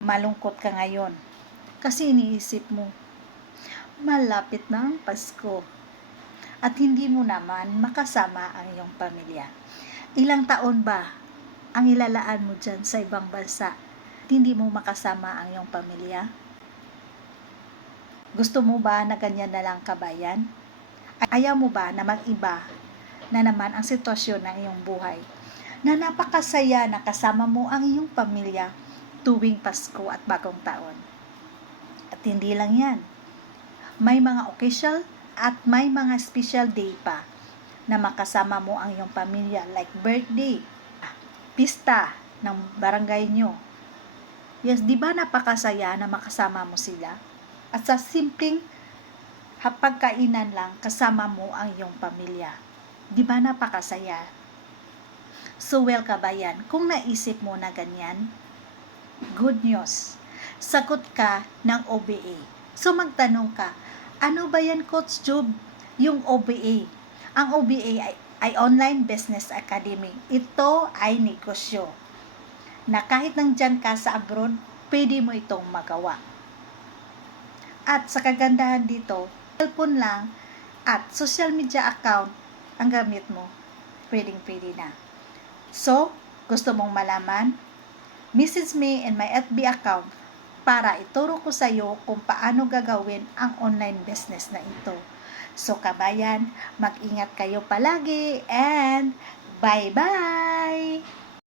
Malungkot ka ngayon kasi iniisip mo, malapit na ang Pasko at hindi mo naman makasama ang iyong pamilya. Ilang taon ba ang ilalaan mo dyan sa ibang bansa at hindi mo makasama ang iyong pamilya? Gusto mo ba na ganyan na lang kabayan? Ayaw mo ba na mag-iba na naman ang sitwasyon ng iyong buhay? Na napakasaya na kasama mo ang iyong pamilya tuwing Pasko at Bagong Taon. At hindi lang yan. May mga occasion at may mga special day pa na makasama mo ang iyong pamilya like birthday, pista ng barangay nyo. Yes, di ba napakasaya na makasama mo sila? At sa simpleng hapagkainan lang kasama mo ang iyong pamilya. Di ba napakasaya? So well kabayan, kung naisip mo na ganyan, good news. Sagot ka ng OBA. So magtanong ka, ano ba yan Coach Job? Yung OBA. Ang OBA ay Online Business Academy. Ito ay negosyo na kahit nandyan ka sa abroad, pwede mo itong magawa. At sa kagandahan dito, cellphone lang at social media account ang gamit mo, pwedeng-pwede na. So, gusto mong malaman? Message me in my FB account para ituro ko sa iyo kung paano gagawin ang online business na ito. So kabayan, mag-ingat kayo palagi and bye-bye!